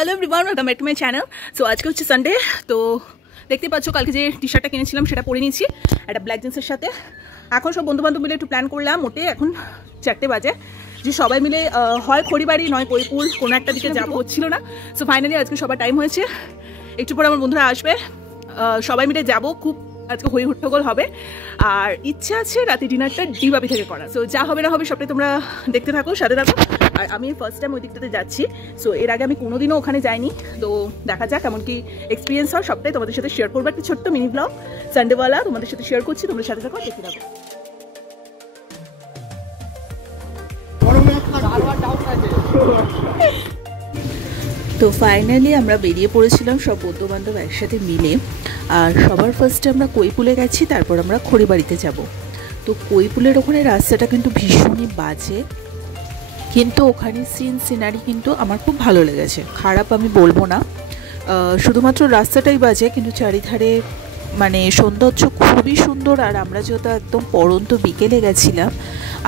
Hello everyone, welcome back to my channel. So আজকে হচ্ছে Sunday. তো দেখতে পাচ্ছ কালকে যে টি শার্টটা কিনেছিলাম সেটা পরে নিয়েছি একটা ব্ল্যাক জিন্সের সাথে। এখন সব বন্ধুবান্ধব মিলে একটু প্ল্যান করলাম, মোটে এখন 4টে বাজে, যে সবাই মিলে হয় খড়িবাড়ি নয় কৈপুর কোনো একটা দিকে যাবো, হচ্ছিল না। সো ফাইনালি আজকে সবার টাইম হয়েছে, একটু পরে আমার বন্ধুরা আসবে, সবাই মিলে যাব। খুব আজকে হই হট্টগোল হবে, আর ইচ্ছা আছে রাতে ডিনারটা ডিবাবি থেকে করা। সো যা হবে না হবে সবটাই তোমরা দেখতে থাকো, সাথে থাকো। আর আমি ফার্স্ট টাইম ওই দিকটাতে যাচ্ছি। সো এর আগে আমি কোনোদিনও ওখানে যাইনি, তো দেখা যাক কেমন কি এক্সপিরিয়েন্স হয়, সবটাই তোমাদের সাথে শেয়ার করবো। একটা ছোট্ট মিনি ব্লগ সানডেওয়ালা তোমাদের সাথে শেয়ার করছি, তোমরা সাথে থাকো, দেখতে থাকো। তো ফাইনালি আমরা বেরিয়ে পড়েছিলাম সব বন্ধুবান্ধব একসাথে মিলে। আর সবার ফার্স্টে আমরা কৈপুলে গেছি, তারপর আমরা খড়িবাড়িতে যাব। তো কৈপুলের ওখানে রাস্তাটা কিন্তু ভীষণই বাজে, কিন্তু ওখানে সিনারি কিন্তু আমার খুব ভালো লেগেছে, খারাপ আমি বলবো না। শুধুমাত্র রাস্তাটাই বাজে, কিন্তু চারিধারে মানে সৌন্দর্য খুবই সুন্দর। আর আমরা যেহেতু একদম পড়ন্ত বিকেলে গেছিলাম,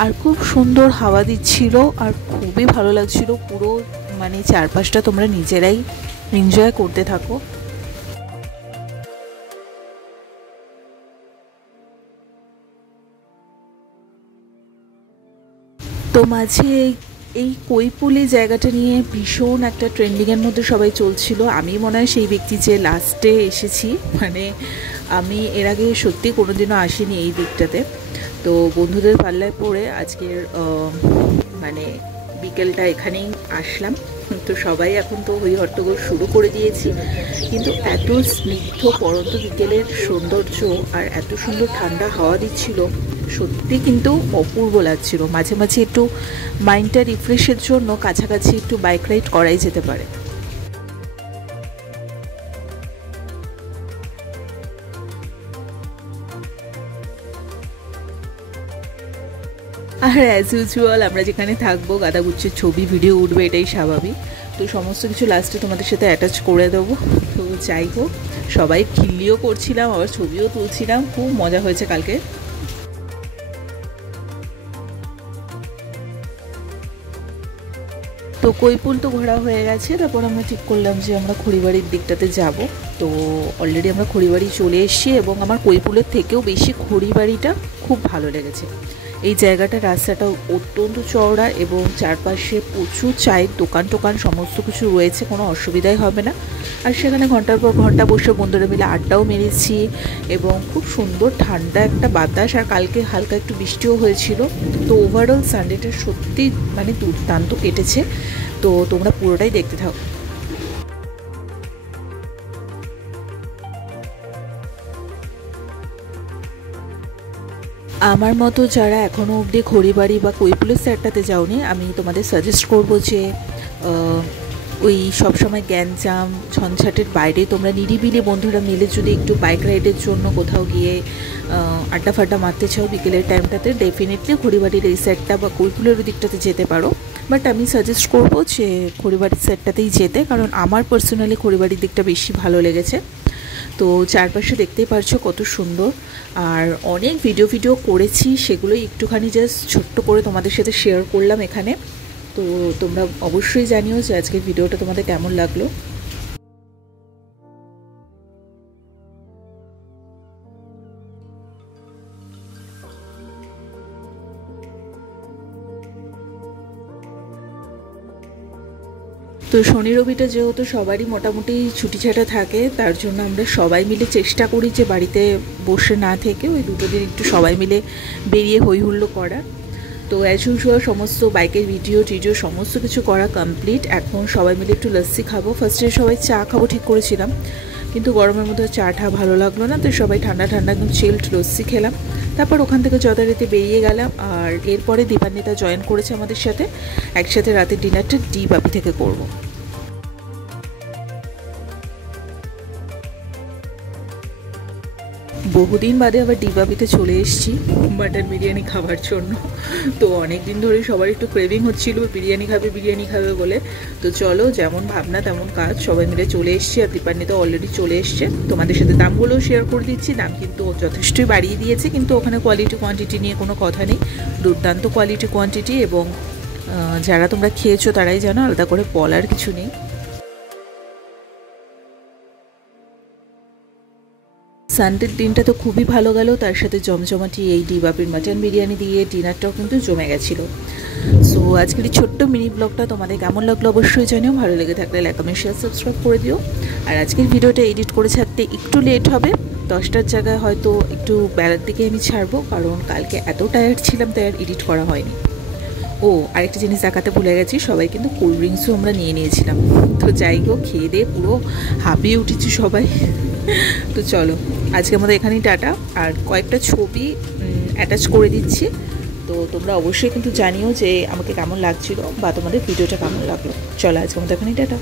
আর খুব সুন্দর হাওয়া দিচ্ছিল, আর খুবই ভালো লাগছিল। পুরো মানে চারপাশটা তোমরা নিজেরাই এনজয় করতে থাকো। তো মাঝে এই কৈপুলি জায়গাটা নিয়ে ভীষণ একটা ট্রেন্ডিংয়ের মধ্যে সবাই চলছিল। আমি মনে হয় সেই ব্যক্তি যে লাস্টে এসেছি, মানে আমি এর আগে সত্যি কোনোদিনও আসিনি এই দিকটাতে। তো বন্ধুদের পাল্লায় পড়ে আজকের মানে বিকেলটা এখানেই আসলাম। তো সবাই এখন তো হই হট্টগোল শুরু করে দিয়েছি, কিন্তু এত স্নিগ্ধ পরন্ত বিকেলের সৌন্দর্য আর এত সুন্দর ঠান্ডা হাওয়া দিচ্ছিল, সত্যি কিন্তু অপূর্ব লাগছিল। মাঝে মাঝে একটু মাইন্ডটা রিফ্রেশের জন্য কাছাকাছি একটু বাইক রাইড করাই যেতে পারে। আর অ্যাজ ইউজুয়াল আমরা যেখানে থাকবো গাদাগুচ্ছের ছবি ভিডিও উঠবে, এটাই স্বাভাবিক। তো সমস্ত কিছু লাস্টে তোমাদের সাথে অ্যাটাচ করে দেবো। তো যাই হোক, সবাই খিল্লিও করছিলাম, আবার ছবিও তুলছিলাম, খুব মজা হয়েছে কালকে। তো কৈপুল তো ঘোরা হয়ে গেছে, তারপর আমরা ঠিক করলাম যে আমরা খড়িবাড়ির দিকটাতে যাব। তো অলরেডি আমরা খড়িবাড়ি চলে এসেছি, এবং আমার কৈপুলের থেকেও বেশি খড়িবাড়িটা খুব ভালো লেগেছে। এই জায়গাটা রাস্তাটা অত্যন্ত চওড়া, এবং চারপাশে প্রচুর চায়ের দোকান টোকান সমস্ত কিছু রয়েছে, কোনো অসুবিধাই হবে না। আর সেখানে ঘন্টার পর ঘন্টা বসে বন্ধুরা মিলে আড্ডাও মেরেছি, এবং খুব সুন্দর ঠান্ডা একটা বাতাস। আর কালকে হালকা একটু বৃষ্টিও হয়েছিল। তো ওভারঅল সানডেটা সত্যি মানে দুর্দান্ত কেটেছে। তো তোমরা পুরোটাই দেখতে থাকো। আমার মতো যারা এখনও অবধি খড়িবাড়ি বা কৈপুলের সাইডটাতে যাওনি, আমি তোমাদের সাজেস্ট করবো যে ওই সবসময় গ্যাঞ্জাম ঝঞ্ঝাটের বাইরে তোমরা নিরিবিলি বন্ধুরা মিলে যদি একটু বাইক রাইডের জন্য কোথাও গিয়ে আড্ডা ফাড্ডা মারতে চাও বিকেলের টাইমটাতে, ডেফিনেটলি খড়িবাড়ির এই সাইডটা বা কৈপুলের দিকটাতে যেতে পারো। বাট আমি সাজেস্ট করবো যে খড়িবাড়ির সাইডটাতেই যেতে, কারণ আমার পার্সোনালি খড়িবাড়ির দিকটা বেশি ভালো লেগেছে। তো চারপাশে দেখতেই পারছো কত সুন্দর। আর অনেক ভিডিও করেছি, সেগুলোই একটুখানি জাস্ট ছোট্ট করে তোমাদের সাথে শেয়ার করলাম এখানে। তো তোমরা অবশ্যই জানিও যে আজকের ভিডিওটা তোমাদের কেমন লাগলো। তো শনি রবিটা যেহেতু সবারই মোটামুটি ছুটি ছাটা থাকে, তার জন্য আমরা সবাই মিলে চেষ্টা করি যে বাড়িতে বসে না থেকে ওই দুটো দিন একটু সবাই মিলে বেরিয়ে হই হুল্লো করার। তো অ্যাজ ইউজুয়াল সমস্ত বাইকের ভিডিও টিডিও সমস্ত কিছু করা কমপ্লিট। এখন সবাই মিলে একটু লস্যি খাবো। ফার্স্টে সবাই চা খাবো ঠিক করেছিলাম, কিন্তু গরমের মধ্যে চাটা ভালো লাগলো না, তো সবাই ঠান্ডা ঠান্ডা একদম চিল্ড লস্যি খেলাম। তারপর ওখান থেকে যথারীতি বেরিয়ে গেলাম। আর এরপরে দীপান্বিতা জয়েন করেছে আমাদের সাথে, একসাথে রাতের ডিনারটা ডিবাবি থেকে করবো। বহুদিন বাদে আবার ডিবাবিতে চলে এসেছি মাটন বিরিয়ানি খাবার জন্য। তো অনেক দিন ধরে সবার একটু ক্রেভিং হচ্ছিল বিরিয়ানি খাবে বলে। তো চলো, যেমন ভাবনা তেমন কাজ, সবাই মিলে চলে এসেছি। আর দীপান্বিতা অলরেডি চলে এসছে। তোমাদের সাথে দামগুলোও শেয়ার করে দিচ্ছি। দাম কিন্তু যথেষ্টই বাড়িয়ে দিয়েছে, কিন্তু ওখানে কোয়ালিটি কোয়ান্টিটি নিয়ে কোনো কথা নেই, দুর্দান্ত কোয়ালিটি কোয়ান্টিটি। এবং যারা তোমরা খেয়েছো তারাই জানো, আলাদা করে বলার কিছু নেই। সানডের দিনটা তো খুবই ভালো গেল, তার সাথে জমজমাটি এই ডিবাবির মাটন বিরিয়ানি দিয়ে ডিনারটাও কিন্তু জমে গেছিলো। সো আজকের এই ছোট্ট মিনি ব্লগটা তোমাদের কেমন লাগলো অবশ্যই জানিও। ভালো লেগে থাকলে লাইক কমেন্ট শেয়ার সাবস্ক্রাইব করে দিও। আর আজকের ভিডিওটা এডিট করে ছাড়তে একটু লেট হবে, 10টার জায়গায় হয়তো একটু বেলার দিকে আমি ছাড়বো, কারণ কালকে এত টায়ার্ড ছিলাম তাই আর এডিট করা হয়নি। ও আরেকটা জিনিস দেখাতে ভুলে গেছি, সবাই কিন্তু কোল্ড ড্রিঙ্কসও আমরা নিয়ে নিয়েছিলাম। তো যাই হোক, খেয়ে দিয়ে পুরো হাঁপিয়ে উঠেছি সবাই। তো চলো আজকে আমাদের এখানেই টাটা। আর কয়েকটা ছবি অ্যাটাচ করে দিচ্ছি, তো তোমরা অবশ্যই কিন্তু জানিও যে আমাকে কেমন লাগছিলো বা তোমাদের ভিডিওটা কেমন লাগলো। চলো আজকে আমাদের এখানেই টাটা।